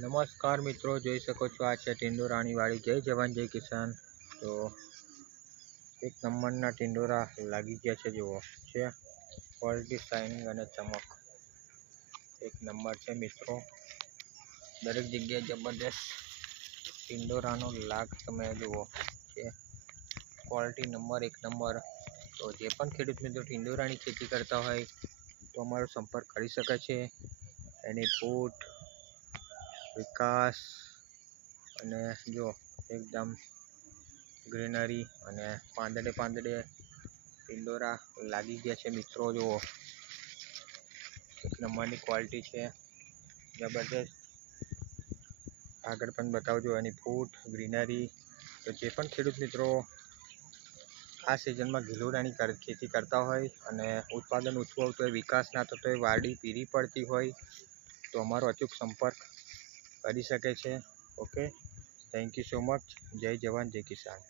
નમસ્કાર મિત્રો, જોઈ શકો છો આ છે ટિંડોરાની વાડી। જય જવાન જય કિસાન। તો એક નંબરના ટિંડોરા લાગી ગયા છે, જુઓ છે ક્વોલિટી, શાઇનિંગ અને ચમક એક નંબર છે મિત્રો। દરેક જગ્યાએ જબરદસ્ત ટિંડોરાનો લાગ તમે જુઓ છે, ક્વોલિટી નંબર એક નંબર। તો જે પણ ખેડૂત મિત્રો ટિંડોરાની ખેતી કરતા હોય તો અમારો સંપર્ક કરી શકે છે। એની ફૂટ, વિકાસ અને જો એકદમ ગ્રીનરી અને પાંદડે પાંદડે ટિંડોરા લાગી ગયા છે મિત્રો। જુઓ એક નંબરની ક્વોલિટી છે, જબરદસ્ત। આગળ પણ બતાવજો એની ફૂટ, ગ્રીનરી। તો જે પણ ખેડૂત મિત્રો આ સિઝનમાં ગિલોડાની ખેતી કરતા હોય અને ઉત્પાદન ઓછું આવતું હોય, વિકાસ ના થતો હોય, વાડી પીરી પડતી હોય તો અમારો અચૂક સંપર્ક કરી શકે છે। Okay, thank you so much. જય જવાન જય કિસાન।